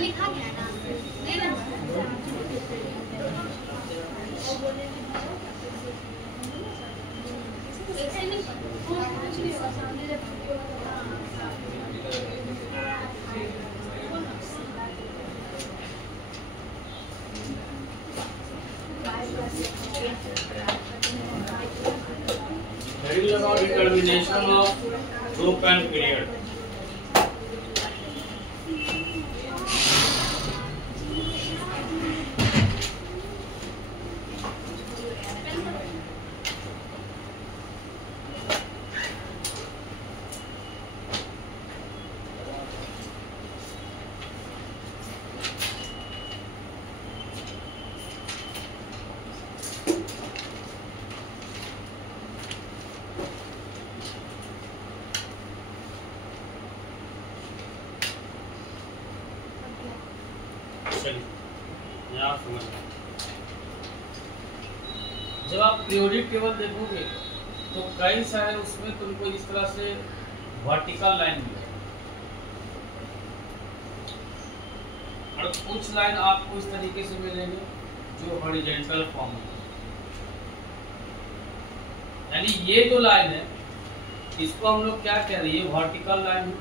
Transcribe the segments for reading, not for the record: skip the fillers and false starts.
लिखा गया ना Determination of group and period. जब आप पीरियोडिक टेबल देखोगे तो कई सारे उसमें तुमको इस तरह से वर्टिकल लाइन मिलेगा और कुछ लाइन आपको इस तरीके से मिलेंगे जो हॉरिजॉन्टल फॉर्म में, यानी ये जो लाइन है इसको हम लोग क्या कह रहे हैं, ये वर्टिकल लाइन है।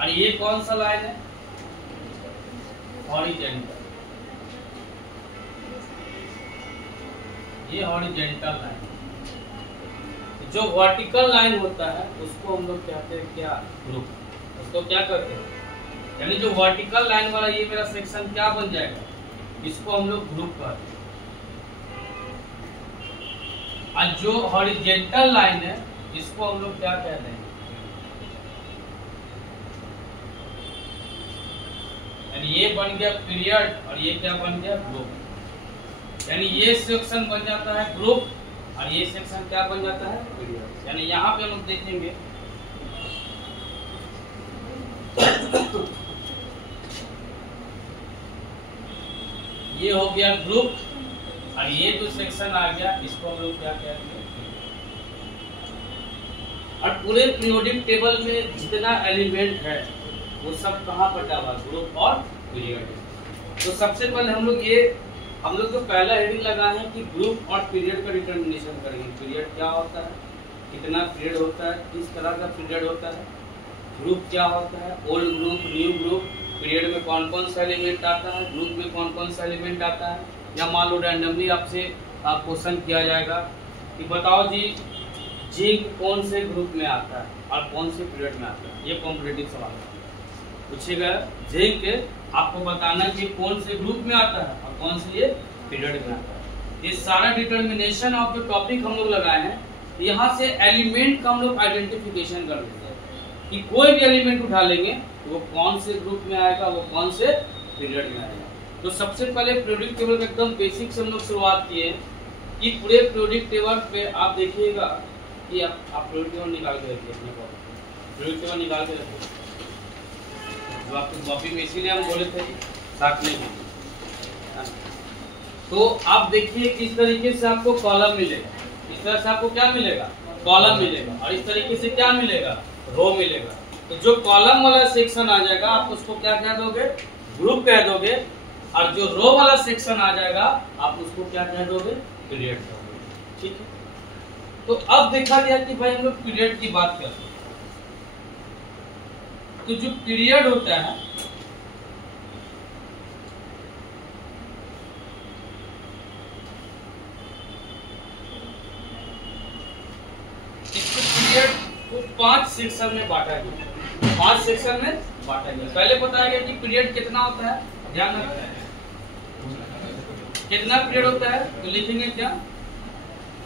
और ये कौन सा लाइन है, हॉरिजॉन्टल, ये हॉरिजॉन्टल लाइन। जो वर्टिकल लाइन होता है उसको हम लोग कहते हैं क्या, ग्रुप। उसको क्या करते हैं, यानी जो वर्टिकल लाइन वाला ये मेरा सेक्शन क्या बन जाएगा, इसको हम लोग ग्रुप कहते हैं। और जो हॉरिजॉन्टल लाइन है इसको हम लोग क्या कहते हैं, यानी ये बन गया पीरियड और ये क्या बन गया, ग्रुप। यानी ये सेक्शन बन जाता है ग्रुप और ये सेक्शन क्या बन जाता है, पीरियड। यानी यहाँ पे हम लोग देखेंगे ये हो गया ग्रुप और ये जो सेक्शन आ गया इसको हम लोग क्या कहते हैं। और पूरे पीरियोडिक टेबल में जितना एलिमेंट है वो सब कहाँ बटा हुआ, ग्रुप और पीरियड। तो सबसे पहले हम लोग जो पहला हेडिंग लगा है कि ग्रुप और पीरियड का डिटर्मिनेशन करेंगे। पीरियड क्या होता है, कितना पीरियड होता है, किस तरह का पीरियड होता है, ग्रुप क्या होता है, old group, new group, period में कौन कौन सा एलिमेंट आता है, ग्रुप में कौन कौन सा एलिमेंट आता है। या मान लो रैंडमली आपसे क्वेश्चन किया जाएगा कि बताओ जी जिंक कौन से ग्रुप में आता है और कौन से पीरियड में आता है। ये कॉम्पिटिटिव सवाल पूछेगा, जिंक आपको बताना कि कौन से ग्रुप में आता है और कौन से ये पीरियड में आता है। ये सारा डिटर्मिनेशन ऑफ जो टॉपिक हम लोग लगाए हैं, यहाँ से एलिमेंट का हम लोग आइडेंटिफिकेशन कर लेते हैं कि कोई भी एलिमेंट उठा लेंगे तो वो कौन से ग्रुप में आएगा, वो कौन से पीरियड में आएगा। तो सबसे पहले पीरियोडिक टेबल का एकदम बेसिक से हम लोग शुरुआत किए कि पूरे पीरियोडिक टेबल पे आप देखिएगा कि आप पीरियोडिक टेबल निकाल के रखिए, अपने पीरियोडिक टेबल निकाल के रखिए जो आपको कॉपी में, इसीलिए हम बोले थे साथ में। तो आप देखिए किस तरीके से आपको कॉलम मिलेगा, इस तरह से आपको क्या मिलेगा, कॉलम मिलेगा, और इस तरीके से क्या मिलेगा, रो मिलेगा। तो जो कॉलम वाला सेक्शन आ जाएगा आप उसको क्या कह दोगे, ग्रुप कह दोगे, और जो रो वाला सेक्शन आ जाएगा आप उसको क्या कह दोगे, पीरियड कहोगे। ठीक है, तो अब देखा गया कि भाई हम लोग पीरियड की बात करते हैं। तो जो पीरियड होता है इसको पीरियड को 5 सेक्शन में बांटा गया, 5 सेक्शन में बांटा गया। पहले बताया गया कि पीरियड कितना होता है, ध्यान रखना है कितना पीरियड होता है। तो लिखेंगे क्या,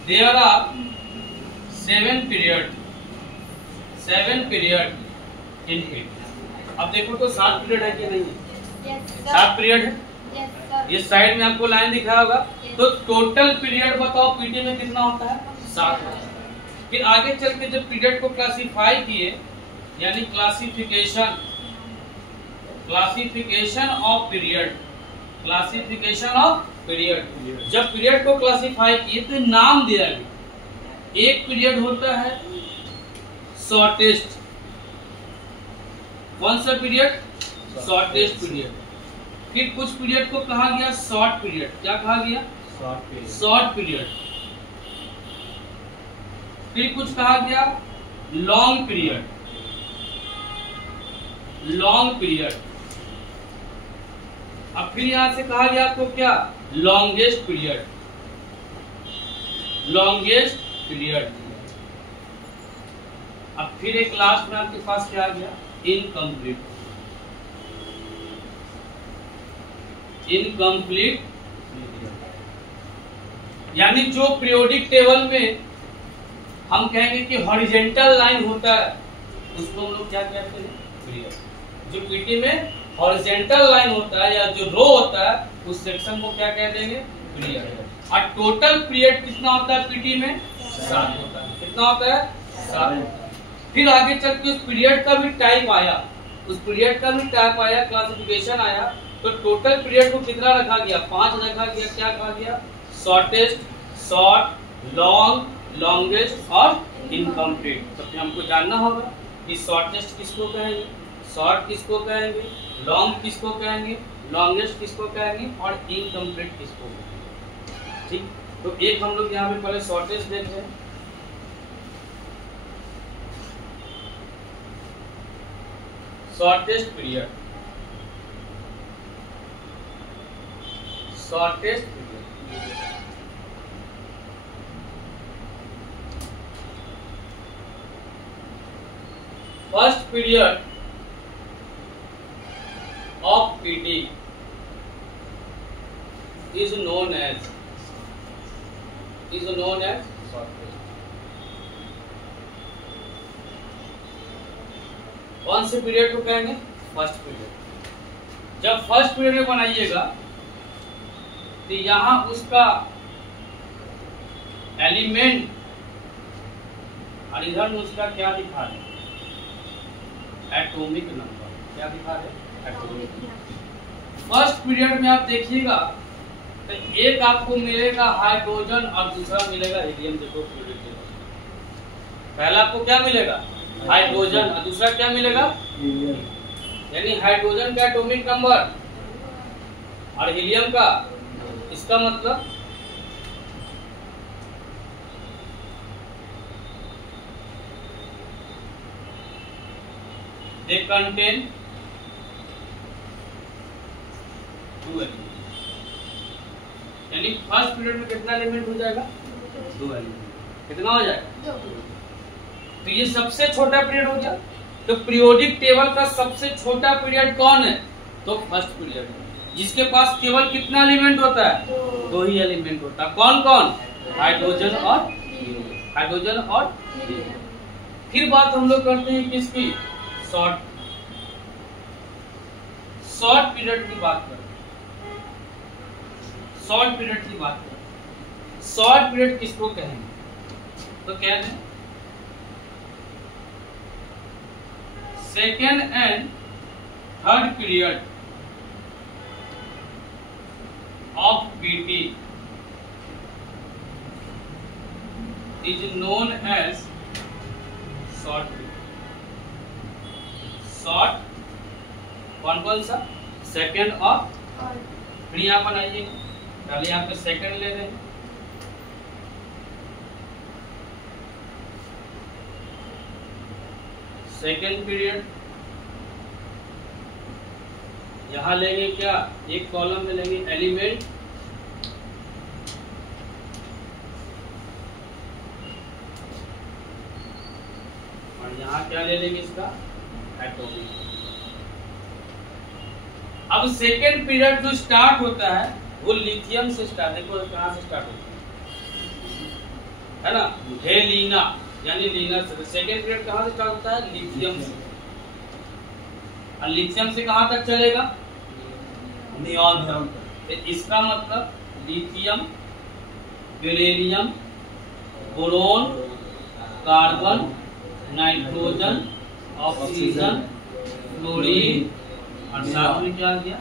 there are 7 period in period. अब देखो तो 7 पीरियड है कि नहीं है, 7 पीरियड है। ये साइड में आपको लाइन दिखाया होगा। तो टोटल पीरियड बताओ पीटी में कितना होता है, 7 होता है। फिर आगे चल के जब पीरियड को क्लासिफाई किए, यानी classification of period, classification of period. जब पीरियड को क्लासिफाई किए तो नाम दिया गया। एक पीरियड होता है शॉर्टेस्ट। कौन सा पीरियड? Shortest period. फिर कुछ पीरियड को कहा गया शॉर्ट पीरियड। क्या कहा गया? Short period. फिर कुछ कहा गया लॉन्ग पीरियड। Long period. अब फिर यहां से कहा गया आपको क्या? Longest period. Longest period. अब फिर एक लास्ट में आपके पास क्या आ गया? इनकम्प्लीट। इनकम्प्लीट यानी जो पीरियोडिक टेबल में हम कहेंगे कि हॉरिजेंटल लाइन होता है उसको हम लोग क्या कहते हैं? पीरियड। जो पीटी में हॉरिजेंटल लाइन होता है या जो रो होता है उस सेक्शन को क्या कह देंगे? पीरियड। और टोटल पीरियड कितना होता है पीटी में? 7 होता है। कितना होता है? 7। फिर आगे चल के उस पीरियड का भी टाइप आया। उस पीरियड का भी टाइप आया, क्लासिफिकेशन आया। तो टोटल पीरियड को कितना रखा गया? 5 रखा गया। क्या कहा गया? शॉर्टेस्ट, शॉर्ट, लॉन्ग, लॉन्गेस्ट और इनकम्प्लीट। तो फिर हमको जानना होगा कि शॉर्टेस्ट किसको कहेंगे, शॉर्ट किसको कहेंगे, लॉन्ग किसको कहेंगे, लॉन्गेस्ट किसको कहेंगे और इनकम्प्लीट किसको कहेंगे। ठीक, तो एक हम लोग यहाँ पे पहले शॉर्टेस्ट देख रहे हैं। Shortest period. Shortest period first period of PT is known as कौन से पीरियड को कहेंगे? First period. जब फर्स्ट पीरियड में बनाइएगा तो यहां उसका एलिमेंट और इधर में उसका क्या दिखा रहे? Atomic number. क्या दिखा रहे? फर्स्ट पीरियड में आप देखिएगा तो एक आपको मिलेगा हाइड्रोजन और दूसरा मिलेगा हीलियम। देखो पहला आपको क्या मिलेगा? हाइड्रोजन और दूसरा क्या मिलेगा? यानी हाइड्रोजन का एटॉमिक नंबर और हीलियम का, इसका मतलब दे कंटेन 2 एलिमेंट। यानी फर्स्ट पीरियड में कितना एलिमेंट हो जाएगा? 2 एलिमेंट। कितना हो जाएगा? 2। तो ये सबसे छोटा पीरियड हो गया। तो पीरियोडिक टेबल का सबसे छोटा पीरियड कौन है? तो फर्स्ट पीरियड है, जिसके पास केवल कितना एलिमेंट होता है? 2 ही एलिमेंट होता है। कौन कौन? हाइड्रोजन और हाइड्रोजन और फिर बात हम लोग करते हैं किसकी? शॉर्ट पीरियड की बात करते हैं। शॉर्ट पीरियड की बात करें। शॉर्ट पीरियड किसको कहेंगे? तो कहते हैं second and third period of PT is known as short period. Short कौन सा? सेकेंड और फिर यहां पर आइए, पहले यहाँ पे सेकंड ले रहे हैं। सेकंड पीरियड यहां लेंगे क्या? एक कॉलम में लेंगे एलिमेंट और यहां क्या ले लेंगे? इसका एटॉमिक। अब सेकंड पीरियड जो स्टार्ट होता है वो लिथियम से स्टार्ट। देखो कहां से स्टार्ट होता है ना? हेलिना यानी लीना से। सेकेंड पीरियड कहां से स्टार्ट होता है? लिथियम से। और लिथियम से कहां तक चलेगा? नियॉन तक। तो इसका मतलब lithium, beryllium, boron, carbon, nitrogen, oxygen, fluorine और साथ में क्या आ गया?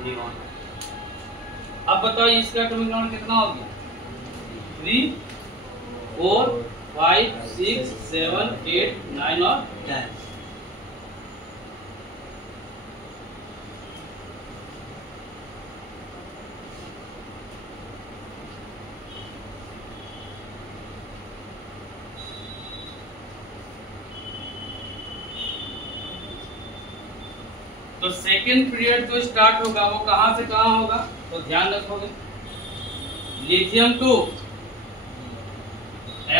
नियॉन। अब बताओ इसका एटॉमिक नंबर कितना हो गया? 3 4 5 6 7 8 9 और 10। तो सेकेंड पीरियड जो स्टार्ट होगा वो कहां से कहां होगा? तो ध्यान रखोगे, लिथियम 2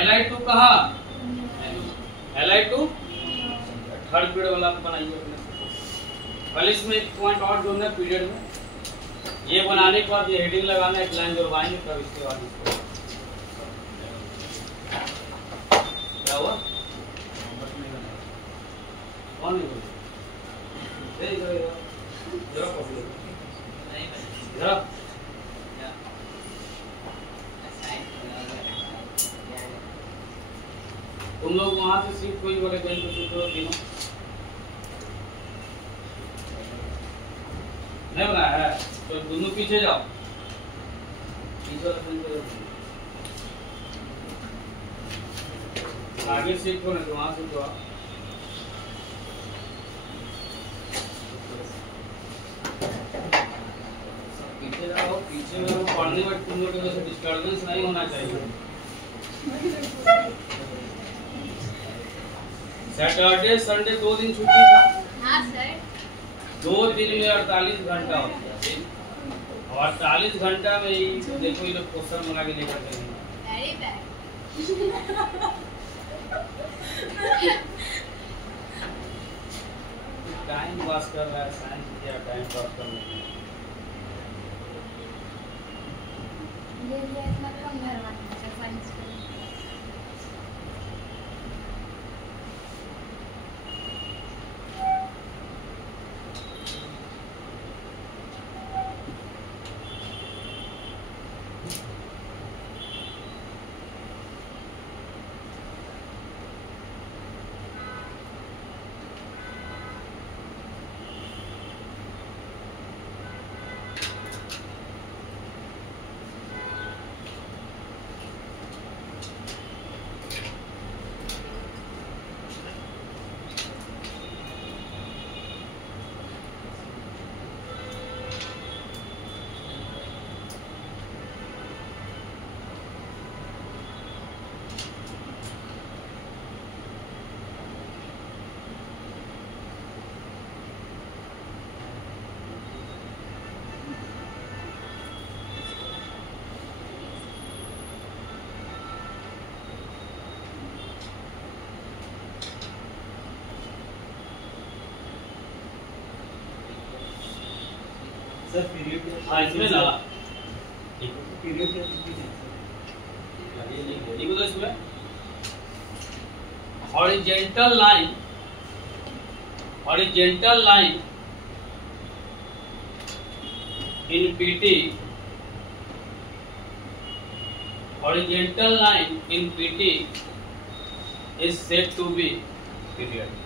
Li2 कहा, Li2 थर्ड पीरियड वाला बनाइए अपने। पहले इसमें एक पॉइंट और जोड़ना है पीरियड में, ये बनाने के बाद ये हेडिंग लगाना, एक लाइन जुड़वाएंगे, तब इसके बाद इसको क्या हुआ कौन नहीं बोले तुम लोग वहां से सीट कोई बोले कहीं तो सीट हो तीनों नहीं बनाया है, तो दोनों पीछे जाओ, पीछे वाला फ्रेंड पे आगे सीट को नहीं, वहां से तो पीछे जाओ, पीछे में पढ़ने में तुम लोग को डिस्टर्बेंस नहीं होना चाहिए। सैटरडे संडे 2 दिन छुट्टी था। हाँ सर। 2 दिन में 48 घंटा होता है, और 48 घंटा में ही देखो ये लोग क्वेश्चन बना के लेकर गए। Very bad. टाइम पास कर रहा है, साइंस क्या टाइम पास करने के लिए। ये इतना कम घर वाले हैं साइंस का। हाँ इसमें ना पीरियड तो इसमें horizontal line in PT, horizontal line in PT is said to be period.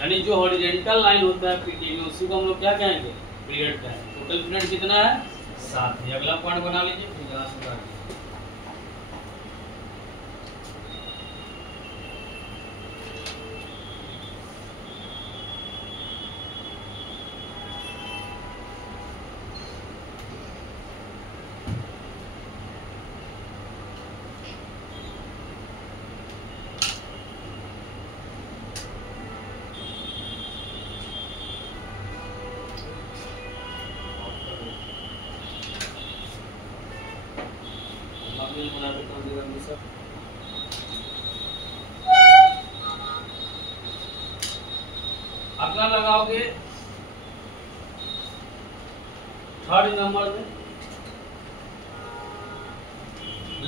यानी जो हॉरिजॉन्टल लाइन होता है पीटी में उसी को हम लोग क्या कहेंगे? पीरियड कहेंगे। टोटल पीरियड कितना है? 7 है। अगला पॉइंट बना लीजिए, फिर यहाँ से बना लीजिए। अगला लगाओगे थर्ड नंबर में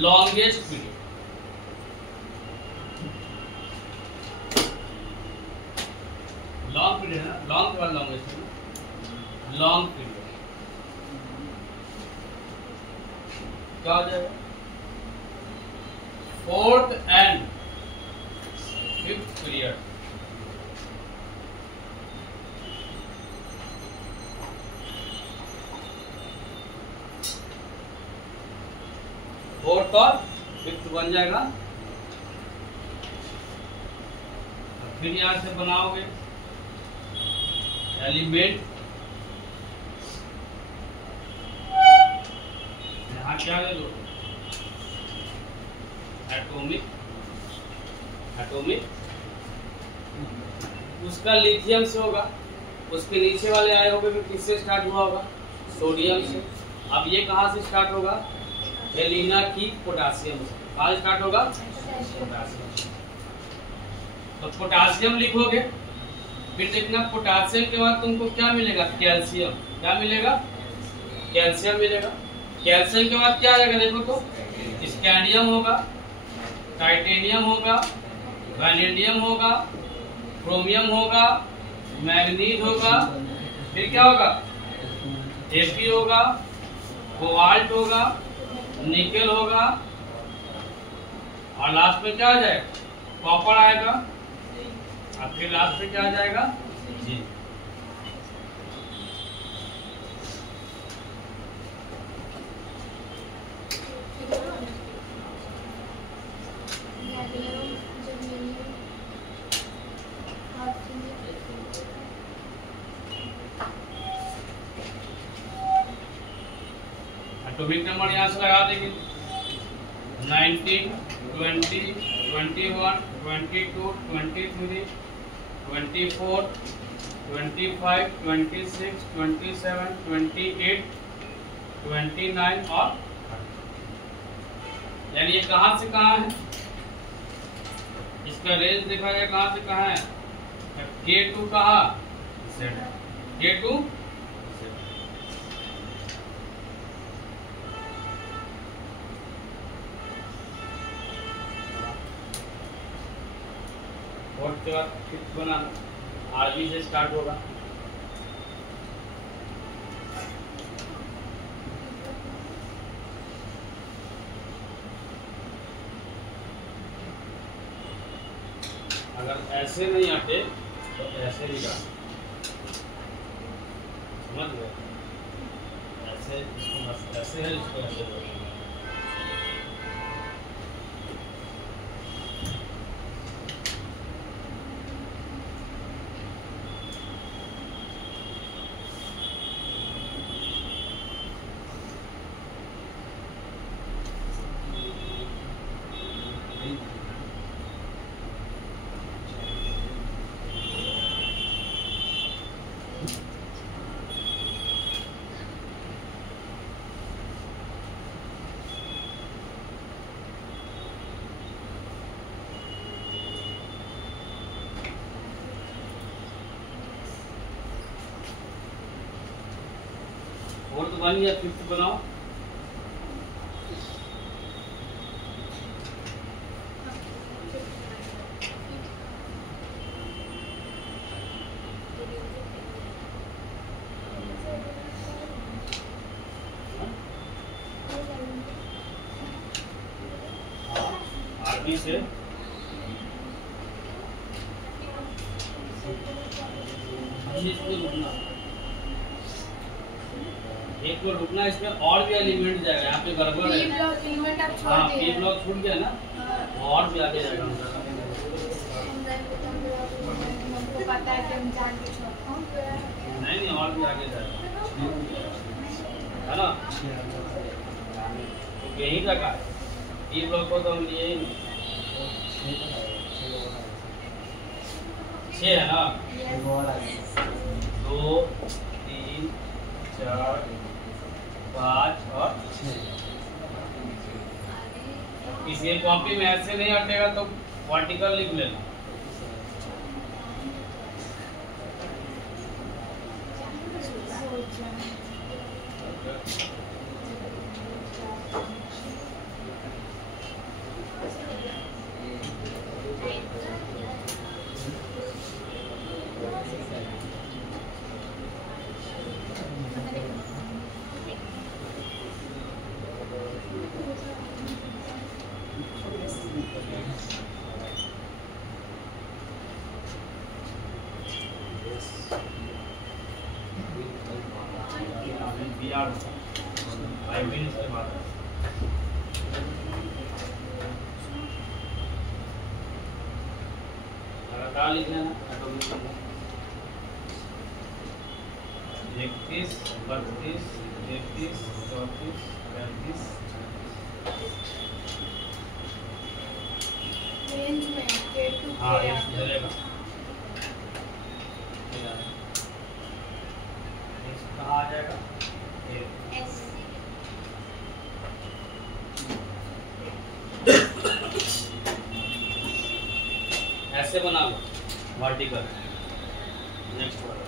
लॉन्गेस्ट पीरियड। लॉन्ग पीरियड है ना, लॉन्ग के बाद लॉन्गेस्ट है ना, लॉन्ग पीरियड क्या हो जाएगा? 4th and 5th period. Fourth और फिफ्थ बन जाएगा। फिर यहाँ से बनाओगे एलिमेंट, यहाँ क्या दे दो एटॉमिक, उसका लिथियम से होगा, उसके नीचे वाले आए होंगे फिर किससे स्टार्ट हुआ होगा, सोडियम से। अब ये कहाँ से स्टार्ट होगा, एलिना की पोटासियम से। कहाँ स्टार्ट होगा, पोटासियम। तो पोटासियम लिखोगे, फिर देखना पोटासियम के बाद तुमको क्या मिलेगा, कैल्शियम। क्या मिलेगा, कैल्शियम मिलेगा। कैल्शियम के बाद क्या आएगा देखो तो, स्कैंडियम होगा, टाइटेनियम होगा, वैनेडियम होगा, क्रोमियम होगा, मैग्नीज होगा, फिर क्या होगा, एफी होगा, कोबाल्ट होगा, निकेल होगा, और लास्ट में क्या आ जाएगा, कॉपर आएगा, और फिर लास्ट में क्या आ जाएगा, जी। एटॉमिक नंबर यहाँ से लगा देंगे 19, 20, 21, 22, 23, 24, 25, 26, 27, 28, 29 और 30। यानी ये कहाँ से कहाँ है, इसका रेंज देखा जाए कहाँ से कहाँ है, K2 कहाँ, K2 और के बाद फिफ्थ बनाना, आरबी से स्टार्ट होगा। अगर ऐसे नहीं आते तो ऐसे ही जा, समझ गए, ऐसे इसको बस ऐसे है, इसको ऐसे करो। फोर्थ बन गया, फिफ्थ बनाओ। आरबी से इसको रुकना, एक बार रुकना, इसमें और भी एलिमेंट जाएगा, यहाँ पे गड़बड़ है। हाँ, पी ब्लॉक छूट गया ना, और भी आगे जाएगा। नहीं और भी आगे जाएगा, है ना। तो यही जगह पी ब्लॉक को तो हम लिए ही नहीं, 6 है ना, 2, 3, 4, 5 और 6। किसी कॉपी में ऐसे नहीं हटेगा तो वर्टिकल लिख लेना। बिहार 5 मिनट के बाद हटा लिख लेना ऑटोमेटिक। 31, 32, 33, 34, 35। रेंज में K2 हाँ के ये आगे। चलेगा। कहाँ आ जाएगा? S ऐसे बना लो वर्टिकल। नेक्स्ट वाला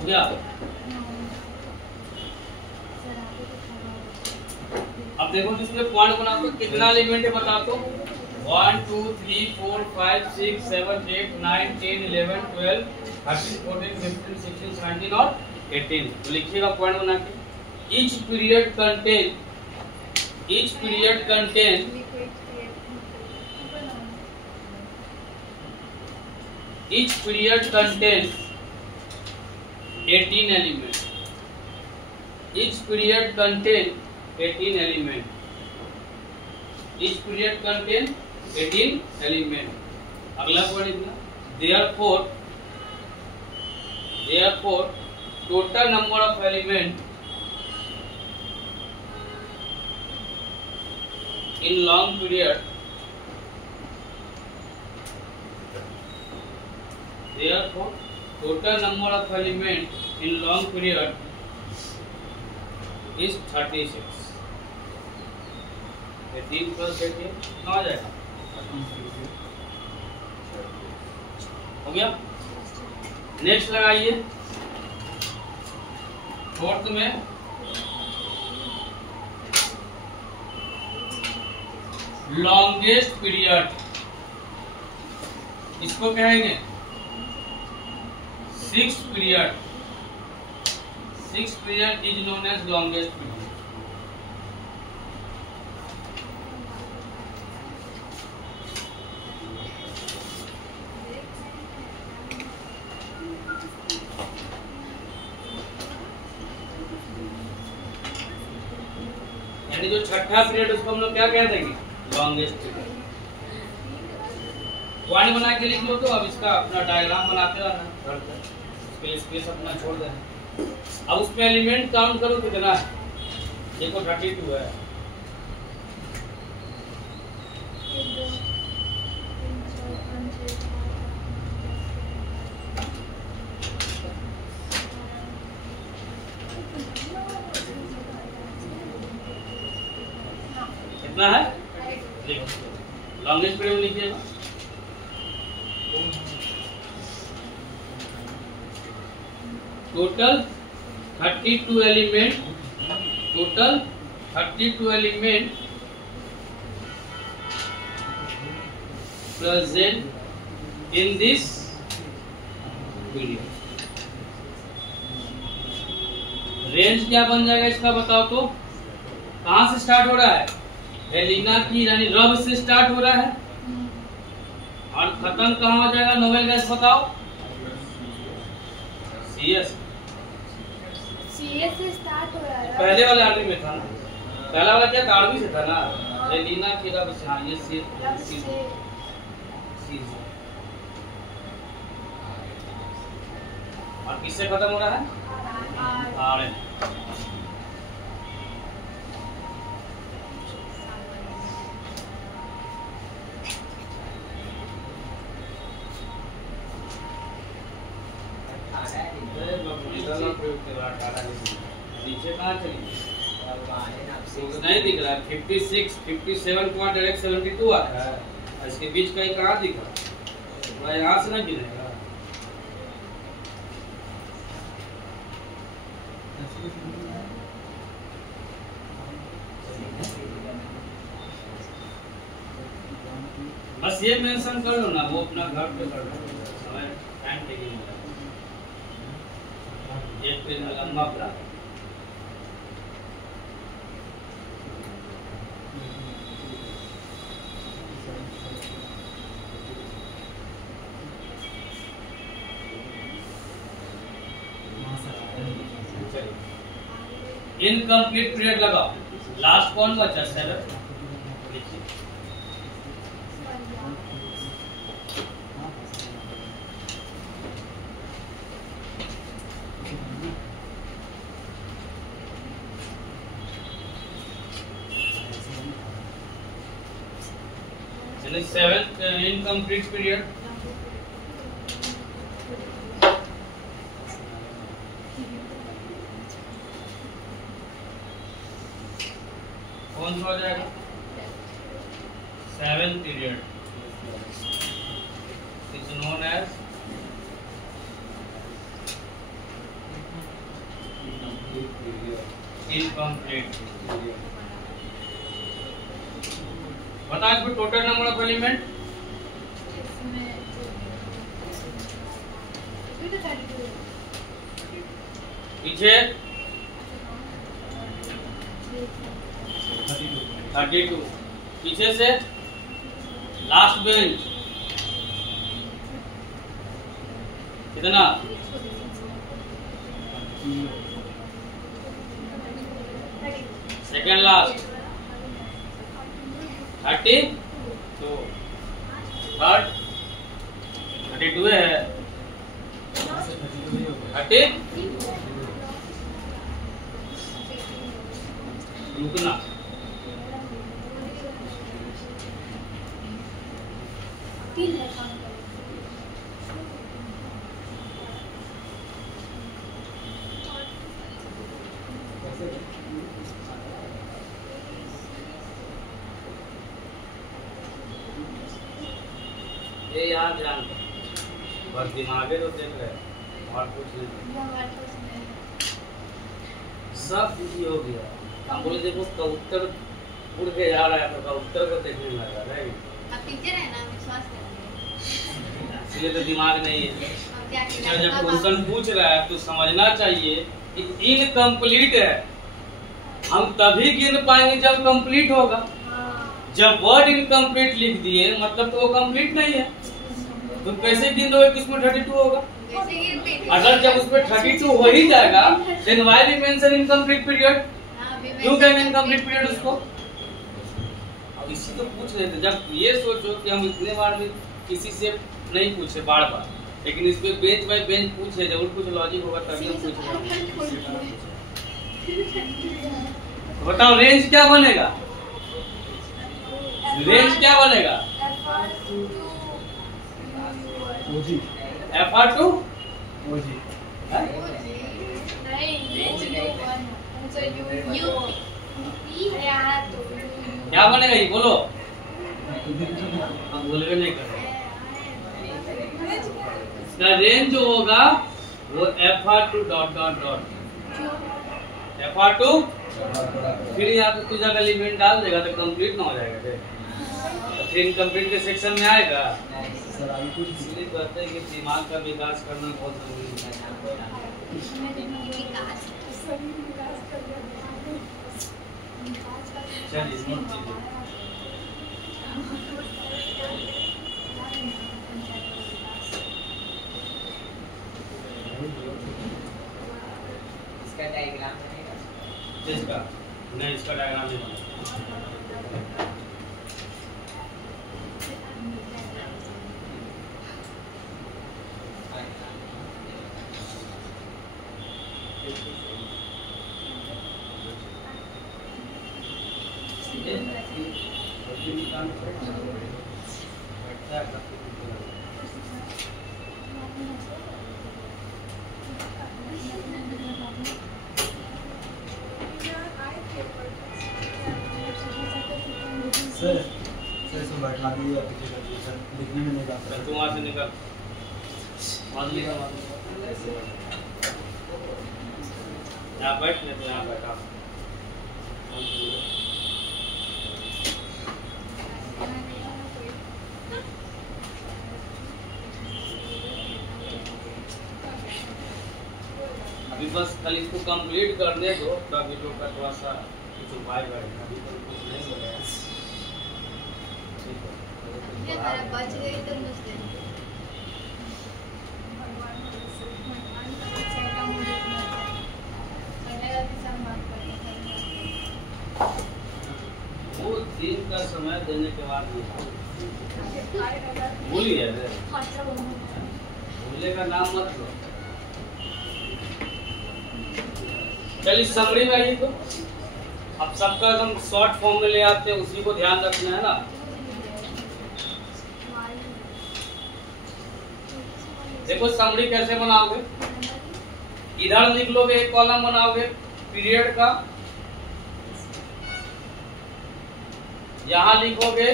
हो गया। अब देखो जिसमें पॉइंट बना तो कितना एलिमेंट है बता तो। 1 2 3 4 5 6 7 8 9 10 11 12 13 14 15 16 17 और 18। तो लिखिएगा पॉइंट बना के। Each period contain each period contains 18 elements. Each period contain 18 element. Each period contain 18 element. अगला पॉइंट इतना। Therefore total number of element in long period therefore total number of element in long period is 36। 3 plus 8 कितना आ जाएगा? हो गया। Next लगाइए fourth में longest period, इसको कहेंगे sixth period. Sixth period is known as longest period. यानी जो छठा पीरियड उसको हम लोग क्या कह देंगे? Longest period. पॉइंट बना के लिख लो। तो अब इसका अपना डायग्राम बनाते रहना, स्पेस अपना छोड़ देना। अब उसमें एलिमेंट काउंट करो कितना है। देखो 32 है। कितना है? देखो लॉन्गेस्ट पीरियड लिखिएगा। Total 32 element present in this period. Range क्या बन जाएगा इसका बताओ तो। कहां से स्टार्ट हो रहा है? एलिना की यानी रब से स्टार्ट हो रहा है और खत्म कहां हो जाएगा? नोवेल गैस बताओ। सीएस से स्टार्ट हो रहा है। पहले वाले आर्मी में था ना। पहला वाला क्या तारवी से था ना। एलिना की रब से। हाँ ये सी और किससे खत्म हो रहा है? आर। 18 नीचे कहाँ चली नहीं दिख रहा। 56 57 को डायरेक्ट 72 आता है, इसके बीच कहीं कहाँ दिखा, थोड़ा यहाँ से ना गिरेगा। बस ये मेंशन कर लो ना, वो अपना घर पे कर लो, समय टाइम टेकिंग है। एक पेज में लंबा पड़ा इनकम्प्लीट पीरियड लगा। लास्ट कौन बचा? 7। चलिए 7th इनकम्प्लीट पीरियड। कौन सा हो जाएगा? 7th period is known as incomplete. बता इसमें टोटल नंबर ऑफ एलिमेंट। पीछे 32। पीछे से लास्ट बेंच कितना? Second last 32। थर्ड 32 है। 30 रुकना। ये याद ध्यान दो, बस दिमागे तो देख रहे और कुछ नहीं। सब इजी हो गया। हम बोले देखो कबूतर उड़ के जा रहा है तो कबूतर को देखने लगा, राइट? आप टीचर है ना, विश्वास करेंगे। इसलिए तो दिमाग नहीं है। जब क्वेश्चन पूछ रहा है तो समझना चाहिए कि इनकम्प्लीट है। हम तभी गिन पाएंगे जब कंप्लीट होगा। जब वर्ड इनकम्प्लीट लिख दिए मतलब तो वो कंप्लीट नहीं है, तो कैसे गिन दोगे किसमें 32 होगा? अगर जब उसमें 32 हो ही जाएगा then why we mention incomplete period? क्यों कहेंगे incomplete period उसको? अब इसी तो पूछ रहे थे। जब ये सोचो कि हम इतने बार भी किसी से नहीं पूछे बार बार, लेकिन इस पे बेंच बाय बेंच पूछे, जरूर कुछ लॉजिक होगा तभी हम पूछ रहे हैं। बताओ रेंज क्या बनेगा? रेंज क्या बनेगा? FR2 क्या बनेगा? ये बोलो। हम बोलवे नहीं कर रहे। इसका रेंज जो होगा वो FR2 dot dot dot FR2 फिर यहाँ पे कुछ अगर एलिमेंट डाल देगा तो कंप्लीट ना हो जाएगा। तो फिर इनकम्प्लीट के सेक्शन में आएगा। इसलिए कहते हैं कि दिमाग का विकास करना बहुत जरूरी है। चलिए नोट कीजिए। इसका डायग्राम बनेगा। इसका नहीं, इसका डायग्राम नहीं बना। सर इसमें बैठा दिए या पीछे कर दिए सर, लिखने में नहीं जा चल सकता। तू वहाँ से निकल, माधुरी का यहाँ बैठ, नहीं तो यहाँ बैठा। अभी बस कल इसको कंप्लीट करने दो, तब वीडियो का थोड़ा सा कुछ उपाय करेगा। अभी तो कुछ नहीं हो रहा है। ठीक ये है। तरह बच गई तो मुझसे वो दिन का समय देने के बाद भूल गया रे, भूलने का नाम मत लो। चलिए समरी में आइए, तो अब सबका हम शॉर्ट फॉर्म में ले आते हैं, उसी को ध्यान रखना है ना। देखो समरी कैसे बनाओगे, इधर लिख लोगे, एक कॉलम बनाओगे पीरियड का, यहां लिखोगे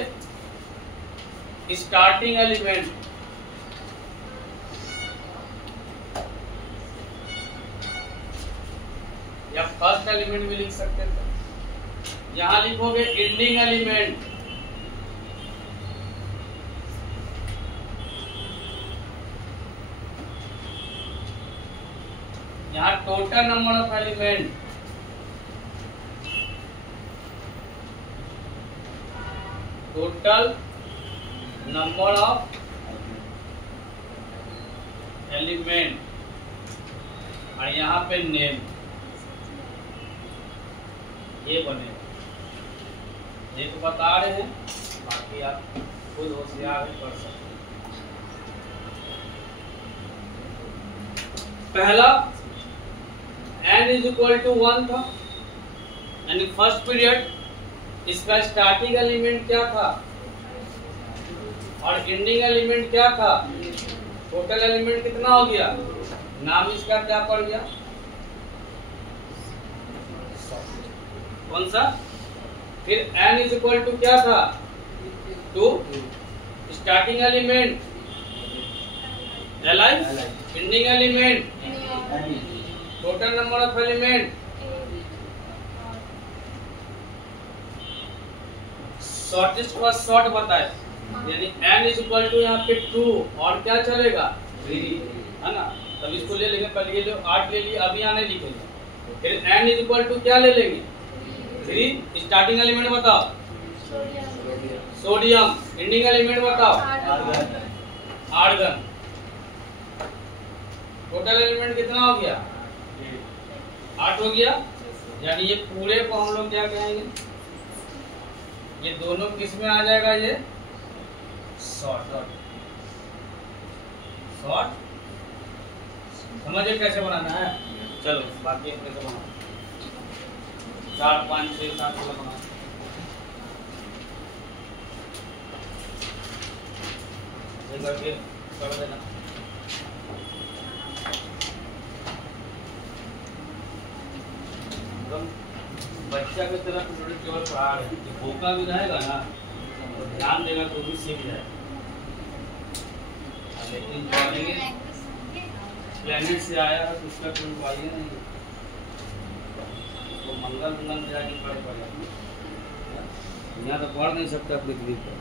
स्टार्टिंग एलिमेंट, या फर्स्ट एलिमेंट भी लिख सकते थे। यहां लिखोगे एंडिंग एलिमेंट, यहाँ total number of element, total number of element, और यहाँ पे नेम, ये बनेगा। ये तो बता रहे हैं, बाकी आप खुद होशियार कर सकते हैं। पहला n इज इक्वल टू 1 था, यानी फर्स्ट पीरियड, इसका स्टार्टिंग एलिमेंट क्या था और एंडिंग एलिमेंट क्या था, टोटल एलिमेंट कितना हो गया, नाम इसका क्या पड़ गया, कौन सा। फिर n इज इक्वल टू क्या था, 2, starting element li, ending element, total number of element, shortest का शॉर्ट बताए, यानी n इज इक्वल टू यहाँ पे 2 और क्या चलेगा 3, है ना। तब इसको ले लेंगे, पहले ये लो 8 ले लिए, अभी यहाँ नहीं लिखेंगे। फिर n इज इक्वल टू क्या ले लेंगे 3, स्टार्टिंग एलिमेंट बताओ सोडियम, एंडिंग एलिमेंट बताओ आर्गन, टोटल एलिमेंट कितना हो गया 8 हो गया। यानी ये पूरे को हम लोग क्या कहेंगे, ये दोनों किस में आ जाएगा, ये शॉर्ट। समझे कैसे बनाना है। चलो बाकी कैसे बनाओ, 4 5 6 7 बनाओ। ये करके कर देना। बच्चा की तरह थोड़ी केवल पढ़ा रहे हैं, भूखा भी रहेगा ना तो ध्यान देगा तो भी सीख जाएगा। लेकिन पढ़ेंगे प्लेनेट से आया है तो उसका कोई उपाय नहीं, तो मंगल में जाके पढ़े, यहाँ तो पढ़ नहीं सकता पृथ्वी पर।